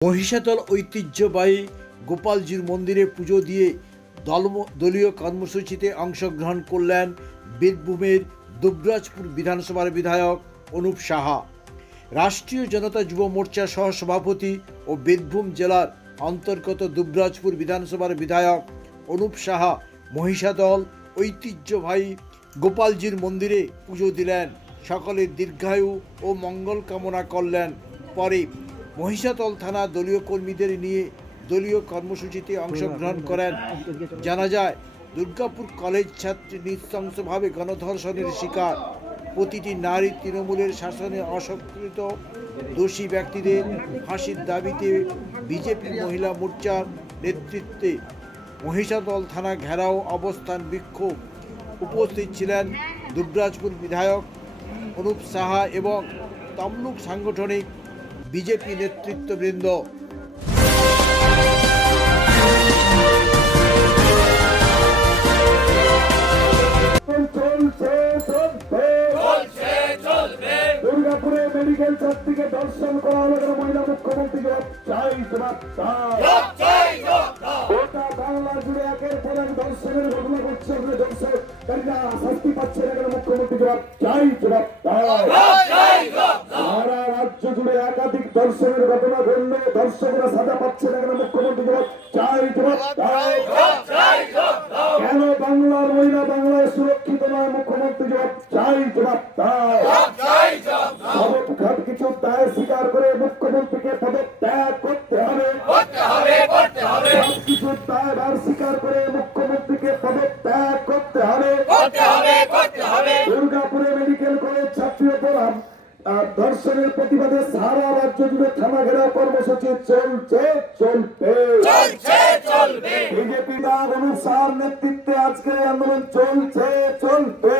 মহিষাদল ঐতিহ্যবাহী গোপালজির মন্দিরে পুজো দিয়ে দলীয় কর্মসূচিতে অংশগ্রহণ করলেন বীরভূমের দুবরাজপুর বিধানসভার বিধায়ক অনুপ সাহা। রাষ্ট্রীয় জনতা যুব মোর্চার সহসভাপতি ও বীরভূম জেলার অন্তর্গত দুবরাজপুর বিধানসভার বিধায়ক অনুপ সাহা মহিষাদল ঐতিহ্যবাহী গোপালজির মন্দিরে পুজো দিলেন। সকলের দীর্ঘায়ু ও মঙ্গল কামনা করলেন পরে মহিষাদল থানা দলীয় কর্মীদের নিয়ে দলীয় কর্মসূচিতে অংশগ্রহণ করেন। জানা যায়, দুর্গাপুর কলেজ ছাত্রী নৃশংসভাবে গণধর্ষণের শিকার। প্রতিটি নারী তৃণমূলের শাসনে অসংকৃত দোষী ব্যক্তিদের ফাঁসির দাবিতে বিজেপি মহিলা মোর্চার নেতৃত্বে মহিষাদল থানা ঘেরাও অবস্থান বিক্ষোভ। উপস্থিত ছিলেন দুবরাজপুর বিধায়ক অনুপ সাহা এবং তমলুক সাংগঠনিক বিজেপি নেতৃত্ববৃন্দ। দুর্গাপুরে মেডিকেল ছাত্রীকে দর্শন করা হলো কেন মহিলা মুখ্যমন্ত্রী জবাব চাই জবাব চাই। গোটা বাংলা জুড়ে একের পর এক দর্শনের ঘটনা ঘটছে ওখানে দর্শককারীরা শাস্তি পাচ্ছে না কেন মুখ্যমন্ত্রী জবাব চাই জবাব রাজ্য জুড়ে একাধিক দর্শনের ঘটনা ঘটলে। দর্শকরা সাজা পাচ্ছে না কেন মুখ্যমন্ত্রী জবাব চাই জবাব কেন বাংলার মহিলা বাংলায় সুরক্ষিত নয় মুখ্যমন্ত্রী জব চাই জবাব তাই সব কিছু তাই স্বীকার করে মুখ্যমন্ত্রীকে পদত্যাগ সারা রাজ্য জুড়ে থানা ঘেরাও কর্মসূচি চলছে চলবে। বিজেপি দাগ অনুসার নেতৃত্বে আজকে আন্দোলন চলছে চলবে।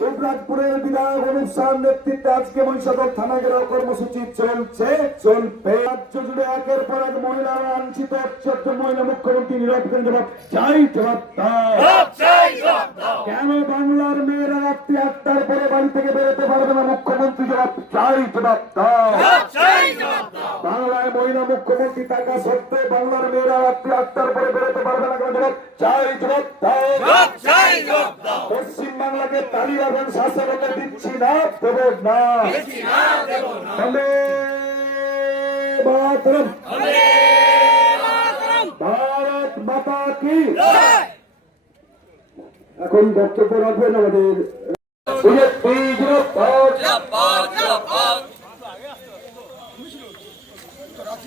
দুবরাজপুরের বিধায়ক অনুসার নেতৃত্বে আজকে মহিষাদল থানা কর্মসূচি চলছে চলবে। রাজ্য জুড়ে একের পর এক মহিলারা অচ্ছেদ্য মহিলা মুখ্যমন্ত্রী নীরব জবাব চাই জবাব দাও। কেন বাংলার মেয়েরা রাত্রি আটটার পরে বাড়ি থেকে বেরোতে পারবে না? চাই জবাব দাও বাংলায় মহিলা মুখ্যমন্ত্রী বাংলার মেয়েরা রাত্রি আটটার পরে বেরোতে পারবে না কেন চাই জবাব দাও পশ্চিম বাংলাকে তালি এবং শাসন দিচ্ছি না দেব না। মাতরম। ভারত মাতা কি? এখন বক্তব্য রাখবেন আমাদের বিজেপি জিন্দাবাদ।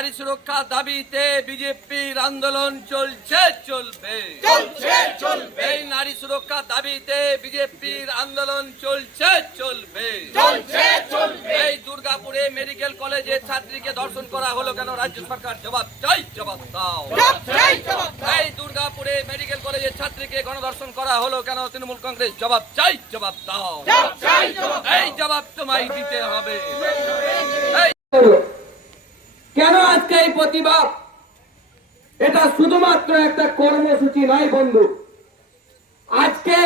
নারী সুরক্ষা দাবিতে বিজেপির আন্দোলন চলছে চলবে। চলছে চলবে। এই নারী সুরক্ষা দাবিতে বিজেপির আন্দোলন চলছে চলবে। চলছে চলবে। এই দুর্গাপুরে মেডিকেল কলেজে ছাত্রীকে ধর্ষণ করা হলো কেন? রাজ্য সরকার জবাব চাই জবাব দাও। এই দুর্গাপুরে মেডিকেল কলেজের ছাত্রীকে গণধর্ষণ করা হলো কেন? তৃণমূল কংগ্রেস জবাব চাই জবাব দাও। এই জবাব তোমায় দিতে হবে। এই কেন আজকে এই প্রতিবাদ? এটা শুধুমাত্র একটা কর্মসূচি নয় বন্ধু। আজকে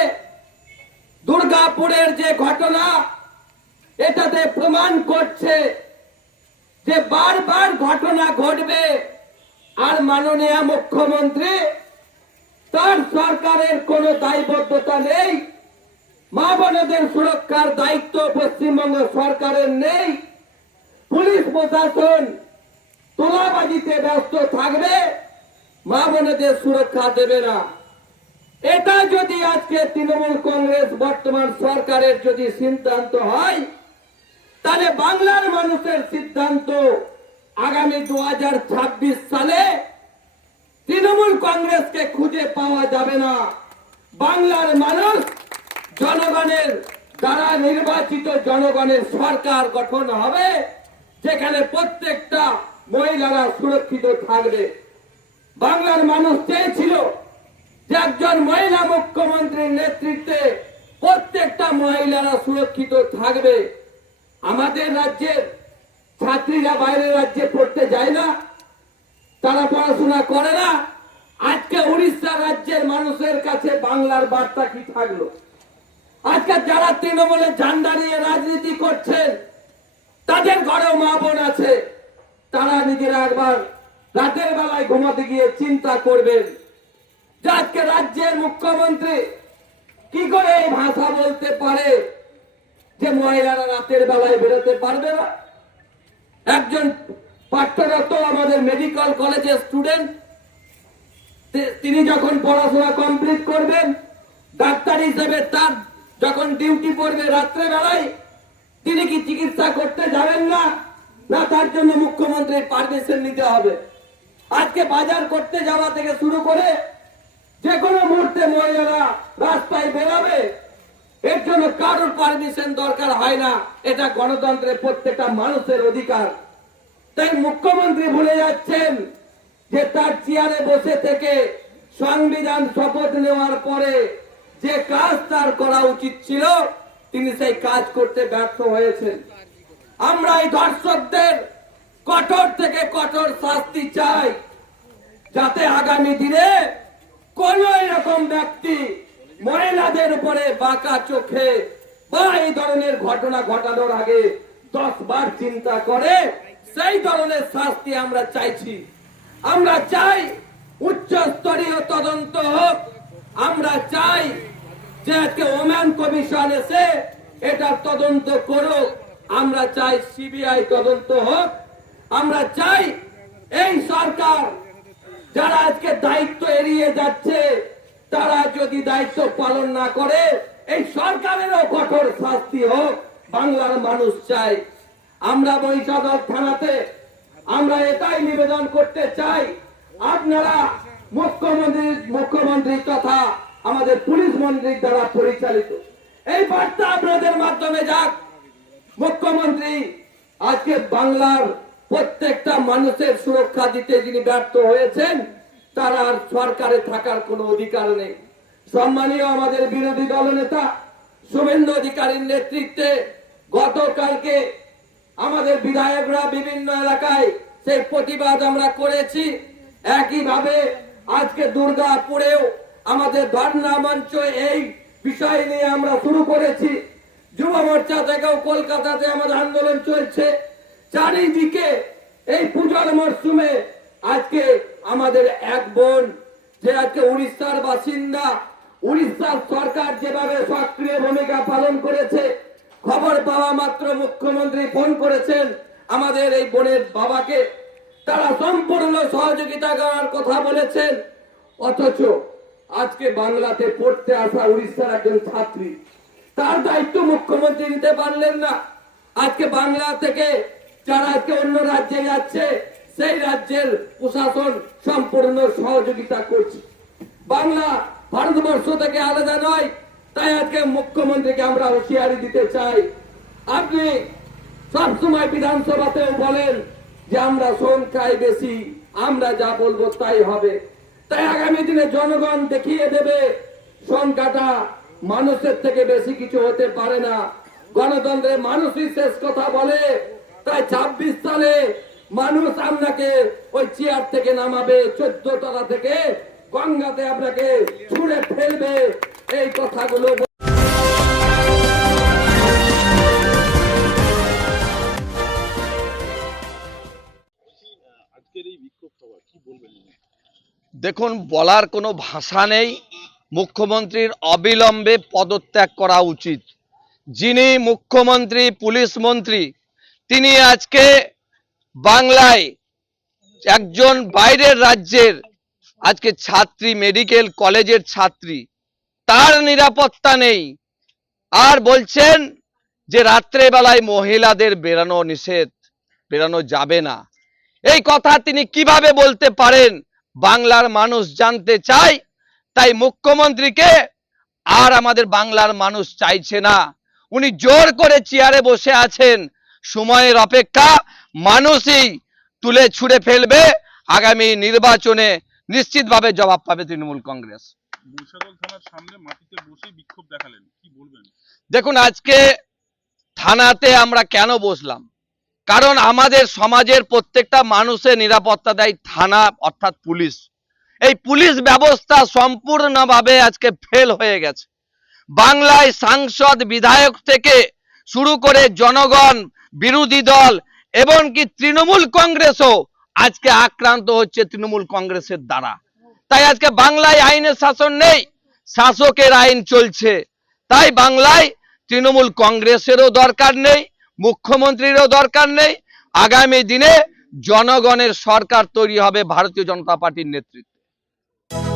দুর্গাপুরের যে ঘটনা, এটাতে প্রমাণ করছে যে বারবার ঘটনা ঘটবে আর মাননীয় মুখ্যমন্ত্রী তার সরকারের কোনো দায়বদ্ধতা নেই, মা বোনেদের সুরক্ষার দায়িত্ব পশ্চিমবঙ্গ সরকারের নেই, পুলিশ প্রশাসন তোলাবাজিতে ব্যস্ত থাকবে, মা বোনেদের সুরক্ষা দেবে না। এটা যদি আজকে তৃণমূল কংগ্রেস বর্তমান সরকারের যদি সিদ্ধান্ত হয়, তাহলে বাংলার মানুষের সিদ্ধান্ত আগামী দু সালে তৃণমূল কংগ্রেসকে খুঁজে পাওয়া যাবে না। বাংলার মানুষ জনগণের দ্বারা নির্বাচিত জনগণের সরকার গঠন হবে, যেখানে প্রত্যেকটা মহিলারা সুরক্ষিত থাকবে। বাংলার মানুষ চেয়েছিল যে একজন মহিলা মুখ্যমন্ত্রীর নেতৃত্বে প্রত্যেকটা মহিলারা সুরক্ষিত থাকবে। আমাদের রাজ্যের ছাত্রীরা বাইরের রাজ্যে পড়তে যায় না, তারা পড়াশোনা করে না। আজকে উড়িষ্যা রাজ্যের মানুষের কাছে বাংলার বার্তা কি থাকল? আজকে যারা তৃণমূলের ঝান্ডা নিয়ে রাজনীতি করছেন, তাদের ঘরেও মা বোন আছে। তারা নিজেরা একবার রাতের বেলায় ঘুমাতে গিয়ে চিন্তা করবেন যে রাজ্যের মুখ্যমন্ত্রী কি করে এই ভাষা বলতে পারে যে মহিলারা রাতের বেলায় বেরোতে পারবে না? একজন পাঠ্যরত আমাদের মেডিকেল কলেজের স্টুডেন্ট তিনি যখন পড়াশোনা কমপ্লিট করবেন, ডাক্তার হিসেবে তার যখন ডিউটি পড়বে রাত্রে বেলায়, তিনি কি চিকিৎসা করতে যাবেন না? না, তার জন্য মুখ্যমন্ত্রীর পারমিশন নিতে হবে। আজকে বাজার করতে যাওয়া থেকে শুরু করে যে কোনো মুহূর্তে মহিলারা রাস্তায় বেরোবে, এর জন্য কারোর পারমিশন দরকার হয় না। এটা গণতন্ত্রের প্রত্যেকটা মানুষের অধিকার। তাই মুখ্যমন্ত্রী ভুলে যাচ্ছেন যে তার চেয়ারে বসে থেকে সংবিধান শপথ নেওয়ার পরে যে কাজ তার করা উচিত ছিল, তিনি সেই কাজ করতে ব্যর্থ হয়েছেন। আমরা এই দর্শকদের কঠোর থেকে কঠোর শাস্তি চাই, যাতে আগামী দিনে কোন এরকম ব্যক্তি মহিলাদের উপরে বাঁকা চোখে বা এই ধরনের ঘটনা ঘটানোর আগে দশ বার চিন্তা করে, সেই ধরনের শাস্তি আমরা চাইছি। আমরা চাই উচ্চ স্তরীয় তদন্ত হোক। আমরা চাই যে ওম্যান কমিশন এসে এটা তদন্ত করুক। আমরা চাই সিবিআই তদন্ত হোক, আমরা চাই এই সরকার যারা আজকে দায়িত্ব এড়িয়ে যাচ্ছে, তারা যদি দায়িত্ব পালন না করে, এই সরকারেরও কঠোর শাস্তি হোক। বাংলার মানুষ চাই। আমরা মহিষাদল থানাতে আমরা এটাই নিবেদন করতে চাই। আপনারা মুখ্যমন্ত্রী মুখ্যমন্ত্রী তথা আমাদের পুলিশ মন্ত্রীর দ্বারা পরিচালিত। এই বার্তা আপনাদের মাধ্যমে যাক। মুখ্যমন্ত্রী, আজকে বাংলার প্রত্যেকটা মানুষের সুরক্ষা দিতে যিনি ব্যর্থ হয়েছেন, তার আর সরকারে থাকার কোনো অধিকার নেই। সম্মানীয় আমাদের বিরোধী দলনেতা শুভেন্দু অধিকারীর নেতৃত্বে গতকালকে আমাদের বিধায়করা বিভিন্ন এলাকায় সেই প্রতিবাদ আমরা করেছি। একইভাবে আজকে দুর্গাপুরেও আমাদের ধর্ণা মঞ্চ এই বিষয় নিয়ে আমরা শুরু করেছি। যুব মোর্চা থেকেও কলকাতাতে আমাদের আন্দোলন চলছে। চারিদিকে এই পূজার মরশুমে আজকে আমাদের এক বোন, যে আজকে উড়িষ্যার বাসিন্দা, উড়িষ্যার সরকার যেভাবে সক্রিয় ভূমিকা পালন করেছে, খবর পাওয়া মাত্র মুখ্যমন্ত্রী ফোন করেছেন আমাদের এই বোনের বাবাকে। তারা সম্পূর্ণ সহযোগিতা করার কথা বলেছেন, অথচ আজকে বাংলাতে পড়তে আসা উড়িষ্যার একজন ছাত্রী। তার দায়িত্ব মুখ্যমন্ত্রী নিতে পারলেন না। আজকে বাংলা থেকে যারা আজকে অন্য রাজ্যে যাচ্ছে, সেই রাজ্যের প্রশাসন সম্পূর্ণ সহযোগিতা করছে। বাংলা ভারতবর্ষ থেকে আলাদা নয়, তাই আজকে মুখ্যমন্ত্রীকে আমরা হুঁশিয়ারি দিতে চাই। আপনি সবসময় বিধানসভাতেও বলেন যে আমরা সংখ্যায় বেশি, আমরা যা বলব তাই হবে। তাই আগামী দিনে জনগণ দেখিয়ে দেবে, সংখ্যাটা মানুষের থেকে বেশি কিছু হতে পারে না। গণতন্ত্রের মানুষই শেষ কথা বলে, তাই ছাব্বিশ সালে মানুষ আপনাকে ওই চেয়ার থেকে নামাবে, চোদ্দ তলা থেকে গঙ্গাতে আপনাকে ছুঁড়ে ফেলবে। এই কথাগুলো দেখুন, বলার কোনো ভাষা নেই। মুখ্যমন্ত্রীর অবিলম্বে পদত্যাগ করা উচিত। যিনি মুখ্যমন্ত্রী, পুলিশ মন্ত্রী, তিনি আজকে বাংলায় একজন বাইরের রাজ্যের আজকে ছাত্রী, মেডিকেল কলেজের ছাত্রী। তার নিরাপত্তা নেই। আর বলছেন যে রাত্রেবেলায় মহিলাদের বেরানো নিষেধ, বেরানো যাবে না। এই কথা তিনি কীভাবে বলতে পারেন? বাংলার মানুষ জানতে চায় তাই মুখ্যমন্ত্রীকে আর আমাদের বাংলার মানুষ চাইছে না। উনি জোর করে চেয়ারে বসে আছেন। সময়ের অপেক্ষা মানুষই তুলে ছুঁড়ে ফেলবে আগামী নির্বাচনে। নিশ্চিতভাবে জবাব পাবে তৃণমূল কংগ্রেস। মহিষাদল থানার সামনে মাটিতে বসেই বিক্ষোভ দেখালেন। কি বলবেন? দেখুন আজকে থানাতে আমরা কেন বসলাম? কারণ আমাদের সমাজের প্রত্যেকটা মানুষের নিরাপত্তা দেয় থানা অর্থাৎ পুলিশ। এই পুলিশ ব্যবস্থা সম্পূর্ণভাবে আজকে ফেল হয়ে গেছে। বাংলায় সাংসদ বিধায়ক থেকে শুরু করে জনগণ, বিরোধী দল এবং কি তৃণমূল কংগ্রেসও আজকে আক্রান্ত হচ্ছে তৃণমূল কংগ্রেসের দ্বারা। তাই আজকে বাংলায় আইনের শাসন নেই, শাসকের আইন চলছে। তাই বাংলায় তৃণমূল কংগ্রেসেরও দরকার নেই, মুখ্যমন্ত্রীরও দরকার নেই। আগামী দিনে জনগণের সরকার তৈরি হবে ভারতীয় জনতা পার্টির নেতৃত্বে।